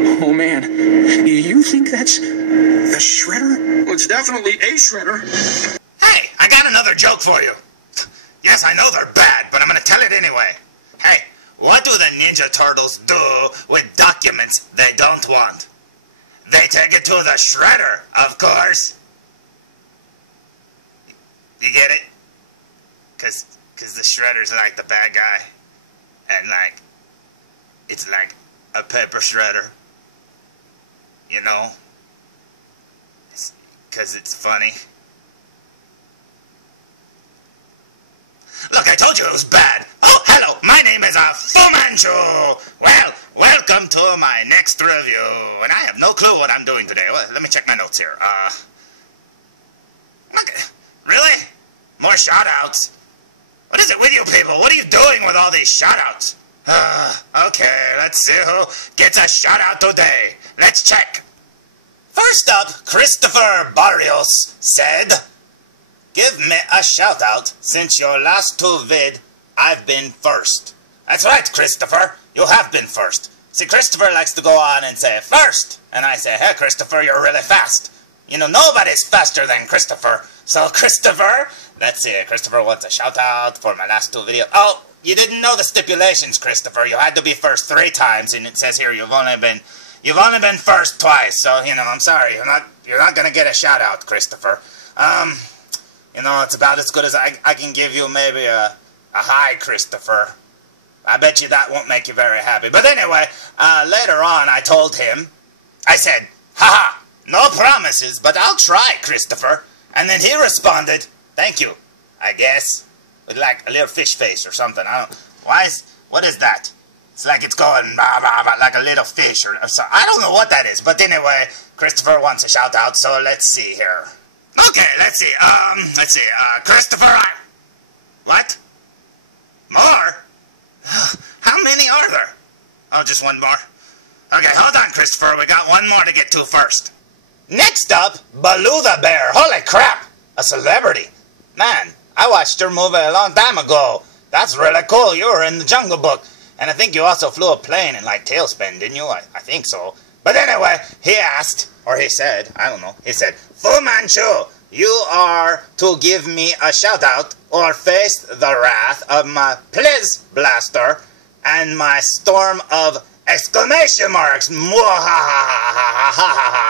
Oh man, you think that's the Shredder? Well, it's definitely a Shredder. Hey, I got another joke for you. Yes, I know they're bad, but I'm gonna tell it anyway. Hey, what do the Ninja Turtles do with documents they don't want? They take it to the Shredder, of course. You get it? Cause the Shredder's like the bad guy. And like, it's like a paper shredder. You know? Cause it's funny. Look, I told you it was bad. Oh, hello, my name is Fu Manchu. Well, welcome to my next review. And I have no clue what I'm doing today. Well, let me check my notes here. Okay. Really? More shout-outs? What is it with you people? What are you doing with all these shout-outs? Okay, let's see who gets a shout-out today. Let's check. First up, Christopher Barrios said, "Give me a shout-out since your last two vid, I've been first." That's right, Christopher. You have been first. See, Christopher likes to go on and say, "First." And I say, "Hey, Christopher, you're really fast." You know, nobody's faster than Christopher. So, Christopher, let's see. Christopher wants a shout-out for my last two videos. Oh, you didn't know the stipulations, Christopher. You had to be first 3 times, and it says here you've only been first twice. So, you know, I'm sorry. You're not gonna get a shout-out, Christopher. You know, it's about as good as I can give you maybe a hi, Christopher. I bet you that won't make you very happy. But anyway, later on I told him, I said, "Haha, no promises, but I'll try, Christopher." And then he responded, "Thank you, I guess." With like a little fish face or something. What is that? It's like it's going bah, bah, bah, like a little fish or so. I don't know what that is. But anyway, Christopher wants a shout out, so let's see here. Okay, let's see. Christopher, what? More? How many are there? Oh, just one more. Okay, hold on, Christopher. We got one more to get to first. Next up, Baloo the Bear. Holy crap! A celebrity. Man, I watched your movie a long time ago. That's really cool. You were in the Jungle Book. And I think you also flew a plane in like Tailspin, didn't you? I think so. But anyway, he asked, or he said, I don't know. He said, "Fu Manchu, you are to give me a shout out or face the wrath of my Pliz Blaster and my storm of exclamation marks."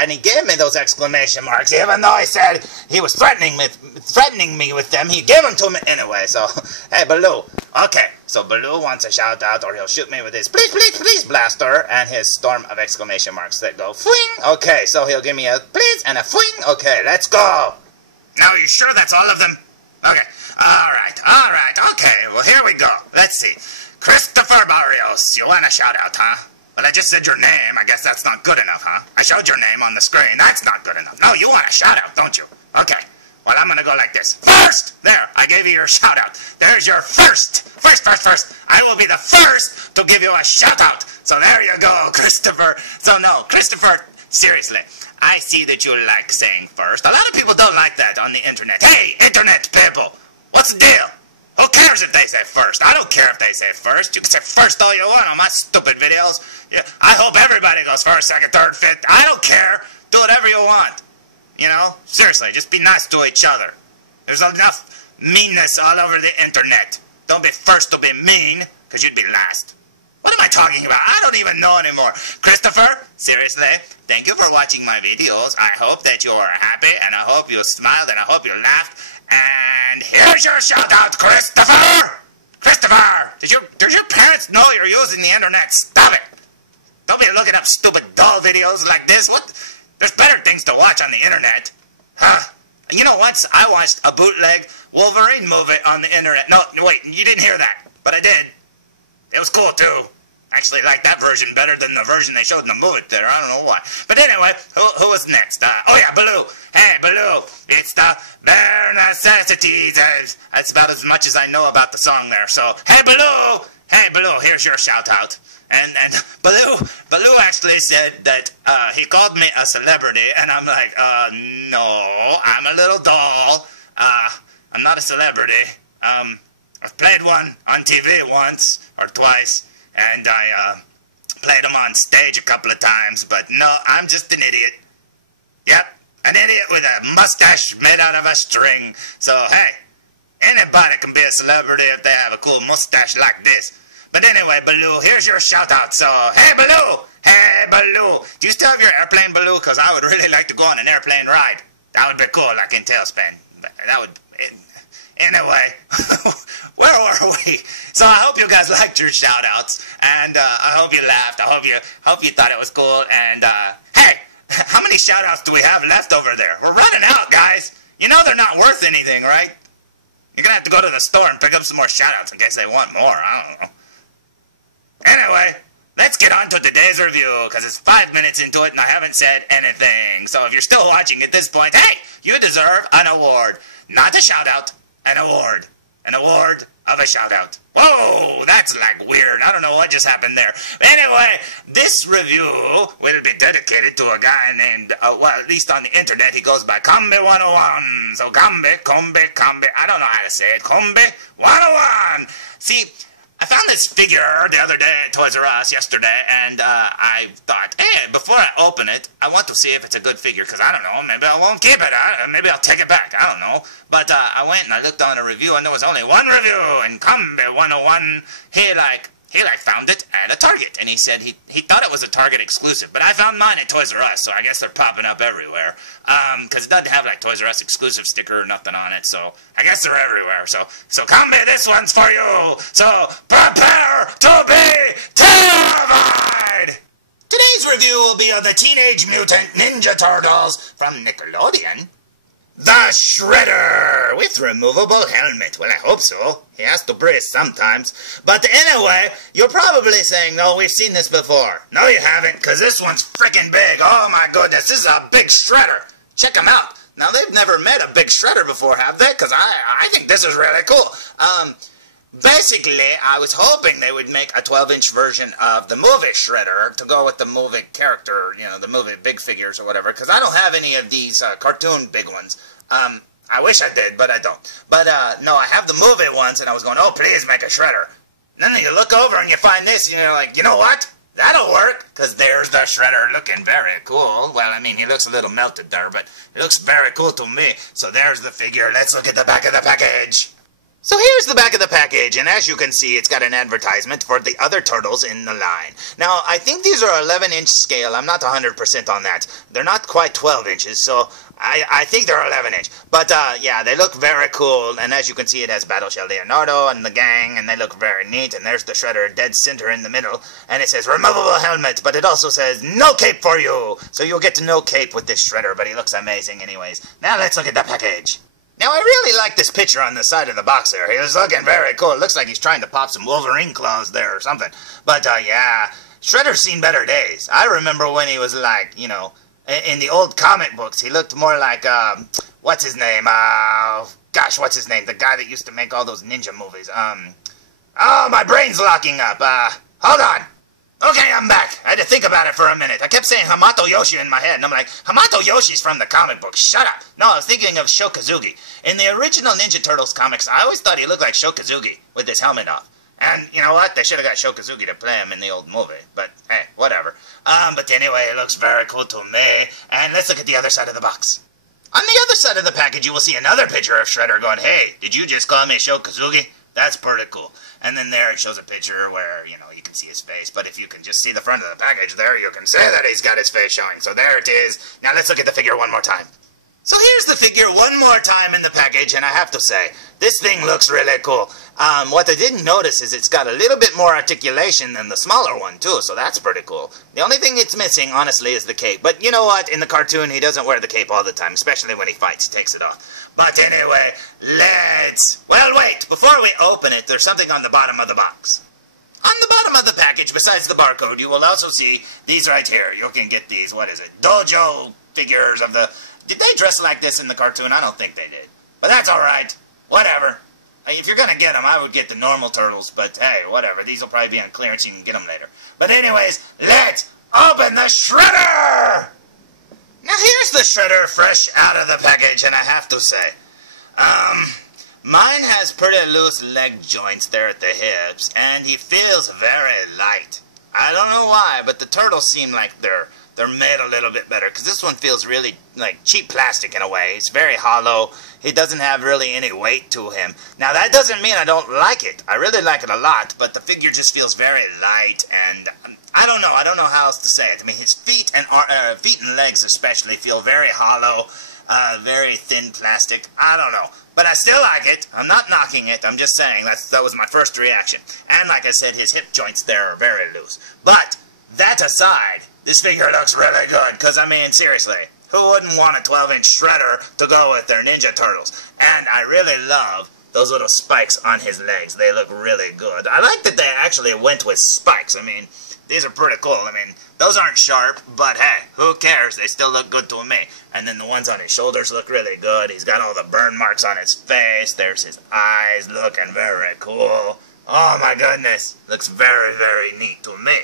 And he gave me those exclamation marks, even though he said he was threatening me with them. He gave them to me anyway. So, hey, Baloo. Okay, so Baloo wants a shout out, or he'll shoot me with his please blaster and his storm of exclamation marks that go fling. Okay, so he'll give me a please and a fling. Okay, let's go. Now, are you sure that's all of them? Okay, all right. Okay, well, here we go. Let's see. Christopher Barrios, you want a shout out, huh? But I just said your name. I guess that's not good enough, huh? I showed your name on the screen. That's not good enough. No, you want a shout-out, don't you? Okay. Well, I'm going to go like this. First! There, I gave you your shout-out. There's your first. First. I will be the first to give you a shout-out. So there you go, Christopher. So no, Christopher, seriously, I see that you like saying first. A lot of people don't like that on the internet. Hey, internet people, what's the deal? Who cares if they say first? I don't care if they say first. You can say first all you want on my stupid videos. Yeah, I hope everybody goes first, second, third, fifth. I don't care. Do whatever you want. You know? Seriously, just be nice to each other. There's enough meanness all over the internet. Don't be first to be mean, because you'd be last. What am I talking about? I don't even know anymore. Christopher, seriously, thank you for watching my videos. I hope that you are happy, and I hope you smiled, and I hope you laughed. And here's your shout-out, Christopher! Christopher! Did your parents know you're using the internet? Stop it! Don't be looking up stupid doll videos like this. What? There's better things to watch on the internet. Huh? You know, once I watched a bootleg Wolverine movie on the internet. No, wait, you didn't hear that. But I did. It was cool, too. Actually, I like that version better than the version they showed in the movie there. I don't know why. But anyway, who was next? Oh, yeah, Baloo. Hey, Baloo. It's the bare necessities. That's about as much as I know about the song there. So, hey, Baloo. Hey, Baloo, here's your shout-out. And Baloo actually said that he called me a celebrity. And I'm like, no, I'm a little doll. I'm not a celebrity. I've played one on TV once or twice. And I played them on stage a couple of times, but no, I'm just an idiot. Yep, an idiot with a mustache made out of a string. So, hey, anybody can be a celebrity if they have a cool mustache like this. But anyway, Baloo, here's your shout-out. So, hey, Baloo! Hey, Baloo! Do you still have your airplane, Baloo? Because I would really like to go on an airplane ride. That would be cool, like in Tailspin. That would... Anyway, where were we? So I hope you guys liked your shout-outs, and I hope you laughed. I hope you thought it was cool, and, hey, how many shout-outs do we have left over there? We're running out, guys. You know they're not worth anything, right? You're gonna have to go to the store and pick up some more shout-outs in case they want more. I don't know. Anyway, let's get on to today's review, because it's 5 minutes into it and I haven't said anything. So if you're still watching at this point, hey, you deserve an award. Not a shout-out, an award. An award of a shout-out. Whoa, that's like weird. I don't know what just happened there. Anyway, this review will be dedicated to a guy named, well, at least on the internet, he goes by Combi101. So Combi. I don't know how to say it. Combi101. See, I found this figure the other day at Toys R Us yesterday, and I thought, hey, before I open it, I want to see if it's a good figure, because I don't know, maybe I won't keep it, maybe I'll take it back, I don't know. But I went and I looked on a review, and there was only one review, and Combi101, he found it at a Target, and he said he thought it was a Target exclusive, but I found mine at Toys R Us, so I guess they're popping up everywhere, because it doesn't have like Toys R Us exclusive sticker or nothing on it, so I guess they're everywhere. So Combi, this one's for you. So prepare to be terrified. Today's review will be of the Teenage Mutant Ninja Turtles from Nickelodeon. The Shredder, with removable helmet. Well, I hope so. He has to breathe sometimes. But anyway, you're probably saying, no, we've seen this before. No, you haven't, because this one's freaking big. Oh, my goodness, this is a big Shredder. Check him out. Now, they've never met a big Shredder before, have they? Because I think this is really cool. Basically, I was hoping they would make a 12-inch version of the movie Shredder to go with the movie character, you know, the movie big figures or whatever, because I don't have any of these cartoon big ones. I wish I did, but I don't. But, no, I have the movie ones, and I was going, oh, please make a Shredder. And then you look over and you find this, and you're like, you know what? That'll work, because there's the Shredder looking very cool. Well, I mean, he looks a little melted there, but it looks very cool to me. So there's the figure. Let's look at the back of the package. So here's the back of the package, and as you can see, it's got an advertisement for the other turtles in the line. Now, I think these are 11-inch scale. I'm not 100% on that. They're not quite 12 inches, so I think they're 11-inch. But, yeah, they look very cool, and as you can see, it has Battleshell Leonardo and the gang, and they look very neat, and there's the Shredder dead center in the middle, and it says removable helmet, but it also says no cape for you. So you'll get to no cape with this Shredder, but he looks amazing anyways. Now let's look at the package. Now, I really like this picture on the side of the box there. He was looking very cool. It looks like he's trying to pop some Wolverine claws there or something. But, yeah, Shredder's seen better days. I remember when he was like, you know, in the old comic books, he looked more like, what's his name? Gosh, what's his name? The guy that used to make all those ninja movies. Oh, my brain's locking up. Hold on. Okay, I'm back. I had to think about it for a minute. I kept saying Hamato Yoshi in my head, and I'm like, Hamato Yoshi's from the comic book. Shut up. No, I was thinking of Sho Kosugi. In the original Ninja Turtles comics, I always thought he looked like Sho Kosugi with his helmet off. And you know what? They should have got Sho Kosugi to play him in the old movie. But, hey, whatever. But anyway, it looks very cool to me. And let's look at the other side of the box. On the other side of the package, you will see another picture of Shredder going, hey, did you just call me Sho Kosugi? That's pretty cool. And then there it shows a picture where, you know, you can see his face. But if you can just see the front of the package there, you can say that he's got his face showing. So there it is. Now let's look at the figure one more time. So here's the figure one more time in the package, and I have to say, this thing looks really cool. What I didn't notice is it's got a little bit more articulation than the smaller one, too, so that's pretty cool. The only thing it's missing, honestly, is the cape. But you know what? In the cartoon, he doesn't wear the cape all the time, especially when he fights. He takes it off. But anyway, well, wait. Before we open it, there's something on the bottom of the box. On the bottom of the package, besides the barcode, you will also see these right here. You can get these, what is it, dojo figures of the... Did they dress like this in the cartoon? I don't think they did. But that's alright. Whatever. If you're gonna get them, I would get the normal turtles, but hey, whatever. These will probably be on clearance. You can get them later. But anyways, let's open the Shredder! Now here's the Shredder fresh out of the package, and I have to say, mine has pretty loose leg joints there at the hips, and he feels very light. I don't know why, but the turtles seem like they're made a little bit better, because this one feels really like cheap plastic in a way. It's very hollow. He doesn't have really any weight to him. Now, that doesn't mean I don't like it. I really like it a lot, but the figure just feels very light, and I don't know. I don't know how else to say it. I mean, his feet and legs especially feel very hollow, very thin plastic. I don't know. But I still like it. I'm not knocking it. I'm just saying that was my first reaction. And like I said, his hip joints there are very loose. But that aside, this figure looks really good. Because, I mean, seriously, who wouldn't want a 12-inch shredder to go with their Ninja Turtles? And I really love those little spikes on his legs. They look really good. I like that they actually went with spikes. I mean, these are pretty cool. I mean, those aren't sharp, but hey, who cares? They still look good to me. And then the ones on his shoulders look really good. He's got all the burn marks on his face. There's his eyes looking very cool. Oh my goodness. Looks very, very neat to me.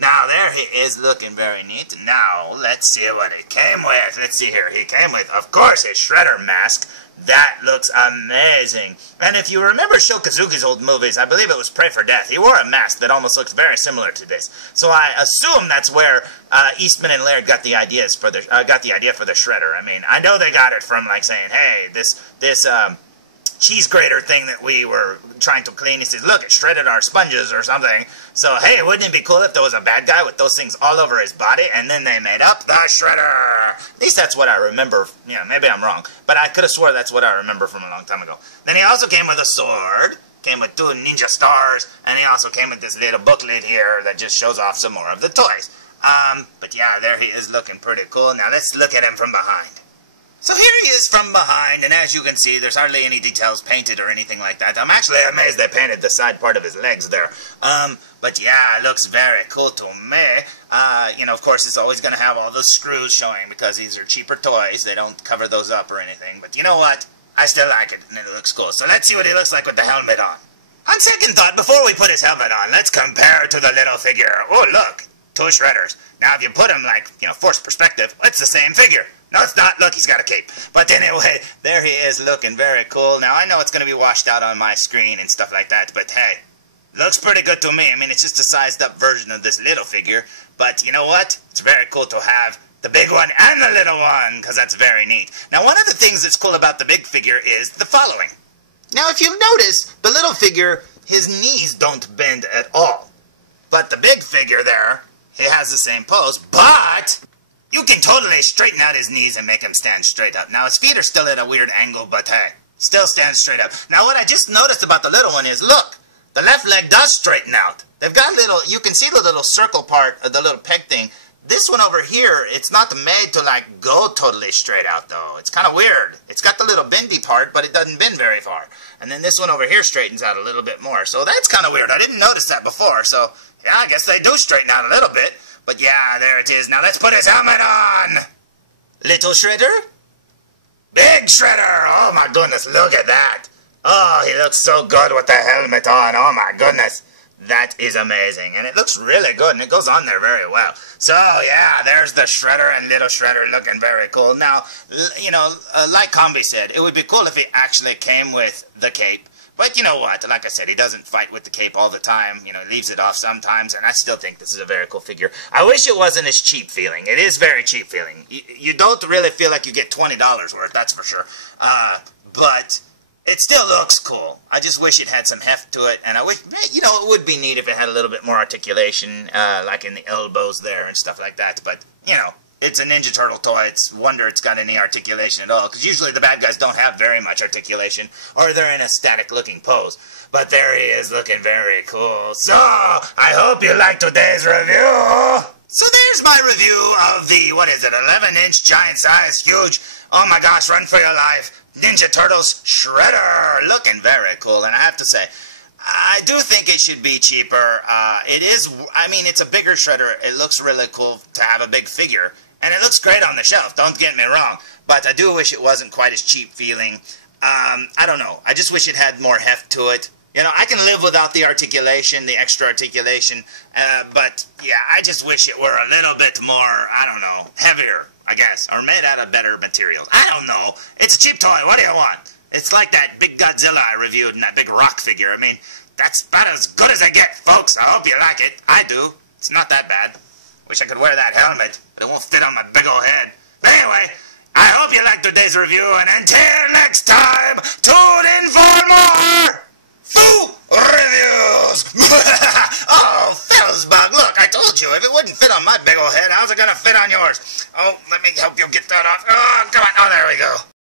Now, there he is looking very neat. Now, let's see what he came with. Let's see here. He came with, of course, his Shredder mask. That looks amazing. And if you remember Shokazuki's old movies, I believe it was Pray for Death, he wore a mask that almost looks very similar to this. So I assume that's where Eastman and Laird got the idea for the Shredder. I mean, I know they got it from like saying, hey, this cheese grater thing that we were trying to clean. He says, look, it shredded our sponges or something. So, hey, wouldn't it be cool if there was a bad guy with those things all over his body, and then they made up the Shredder? At least that's what I remember. Yeah, maybe I'm wrong, but I could have swore that's what I remember from a long time ago. Then he also came with a sword, came with 2 ninja stars, and he also came with this little booklet here that just shows off some more of the toys. But yeah, there he is looking pretty cool. Now let's look at him from behind. So here he is from behind, and as you can see, there's hardly any details painted or anything like that. I'm actually amazed they painted the side part of his legs there. But yeah, it looks very cool to me. You know, of course, it's always going to have all those screws showing because these are cheaper toys. They don't cover those up or anything. But you know what? I still like it, and it looks cool. So let's see what he looks like with the helmet on. On second thought, before we put his helmet on, let's compare to the little figure. Oh, look, 2 Shredders. Now, if you put him, like, you know, forced perspective, it's the same figure. No, it's not. Look, he's got a cape. But anyway, there he is looking very cool. Now, I know it's going to be washed out on my screen and stuff like that, but hey, looks pretty good to me. I mean, it's just a sized-up version of this little figure. But you know what? It's very cool to have the big one and the little one, because that's very neat. Now, one of the things that's cool about the big figure is the following. Now, if you notice, the little figure, his knees don't bend at all. But the big figure there, he has the same pose, but you can totally straighten out his knees and make him stand straight up. Now, his feet are still at a weird angle, but hey, still stands straight up. Now, what I just noticed about the little one is, look, the left leg does straighten out. They've got little, you can see the little circle part, the little peg thing. This one over here, it's not made to, like, go totally straight out, though. It's kind of weird. It's got the little bendy part, but it doesn't bend very far. And then this one over here straightens out a little bit more. So that's kind of weird. I didn't notice that before. So, yeah, I guess they do straighten out a little bit. But yeah, there it is. Now let's put his helmet on. Little Shredder? Big Shredder! Oh my goodness, look at that. Oh, he looks so good with the helmet on. Oh my goodness. That is amazing. And it looks really good, and it goes on there very well. So, yeah, there's the Shredder and Little Shredder looking very cool. Now, you know, like Combi said, it would be cool if he actually came with the cape. But you know what, like I said, he doesn't fight with the cape all the time. You know, he leaves it off sometimes, and I still think this is a very cool figure. I wish it wasn't as cheap feeling. It is very cheap feeling. You don't really feel like you get $20 worth, that's for sure. But it still looks cool. I just wish it had some heft to it, and I wish, you know, it would be neat if it had a little bit more articulation, like in the elbows there and stuff like that. But, you know, it's a Ninja Turtle toy. It's a wonder it's got any articulation at all, because usually the bad guys don't have very much articulation, or they're in a static-looking pose. But there he is, looking very cool. So, I hope you liked today's review. So there's my review of the, 11-inch, giant-size, huge, oh my gosh, run for your life, Ninja Turtles Shredder. Looking very cool, and I have to say, I do think it should be cheaper. It is, I mean, it's a bigger Shredder. It looks really cool to have a big figure. And it looks great on the shelf, don't get me wrong. But I do wish it wasn't quite as cheap feeling. I don't know. I just wish it had more heft to it. You know, I can live without the articulation, the extra articulation. But, yeah, I just wish it were a little bit more, I don't know, heavier, I guess. Or made out of better materials. I don't know. It's a cheap toy. What do you want? It's like that big Godzilla I reviewed and that big rock figure. I mean, that's about as good as I get, folks. I hope you like it. I do. It's not that bad. Wish I could wear that helmet, but it won't fit on my big old head. But anyway, I hope you liked today's review, and until next time, tune in for more food reviews. Oh, felzbug, look, I told you, if it wouldn't fit on my big old head, how's it gonna fit on yours? Oh, let me help you get that off. Oh, come on. Oh, there we go.